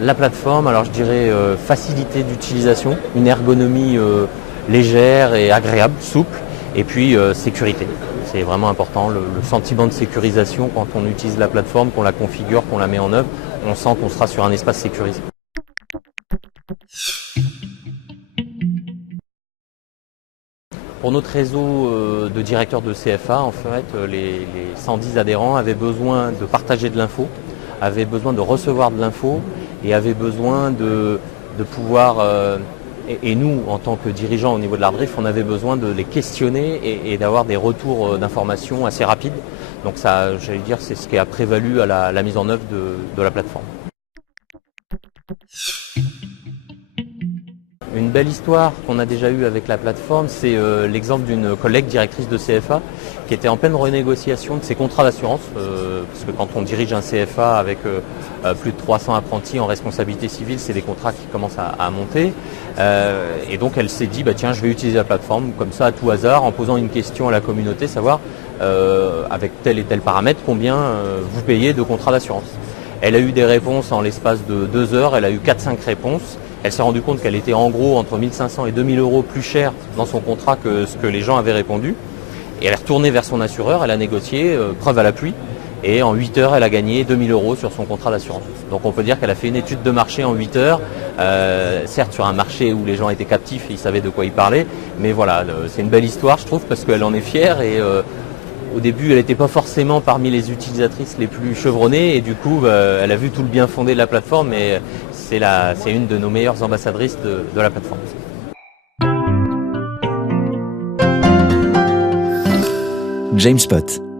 La plateforme, alors je dirais facilité d'utilisation, une ergonomie légère et agréable, souple, et puis sécurité. C'est vraiment important, le sentiment de sécurisation quand on utilise la plateforme, qu'on la configure, qu'on la met en œuvre, on sent qu'on sera sur un espace sécurisé. Pour notre réseau de directeurs de CFA, en fait, les 110 adhérents avaient besoin de partager de l'info, avaient besoin de recevoir de l'info et avaient besoin de pouvoir, et nous, en tant que dirigeants au niveau de l'Ardrif, on avait besoin de les questionner et d'avoir des retours d'informations assez rapides. Donc ça, j'allais dire, c'est ce qui a prévalu à la mise en œuvre de la plateforme. Une belle histoire qu'on a déjà eue avec la plateforme, c'est l'exemple d'une collègue directrice de CFA qui était en pleine renégociation de ses contrats d'assurance, parce que quand on dirige un CFA avec plus de 300 apprentis en responsabilité civile, c'est des contrats qui commencent à monter. Et donc elle s'est dit, bah, tiens, je vais utiliser la plateforme comme ça à tout hasard, en posant une question à la communauté, savoir avec tel et tel paramètre combien vous payez de contrats d'assurance. Elle a eu des réponses en l'espace de 2 heures, elle a eu 4-5 réponses. Elle s'est rendue compte qu'elle était en gros entre 1 500 et 2 000 euros plus cher dans son contrat que ce que les gens avaient répondu. Et elle est retournée vers son assureur, elle a négocié, preuve à l'appui. Et en 8 heures, elle a gagné 2 000 euros sur son contrat d'assurance. Donc on peut dire qu'elle a fait une étude de marché en 8 heures, certes sur un marché où les gens étaient captifs et ils savaient de quoi ils parlaient. Mais voilà, c'est une belle histoire je trouve parce qu'elle en est fière et au début, elle n'était pas forcément parmi les utilisatrices les plus chevronnées et du coup, elle a vu tout le bien fondé de la plateforme et c'est une de nos meilleures ambassadrices de la plateforme. Jamespot.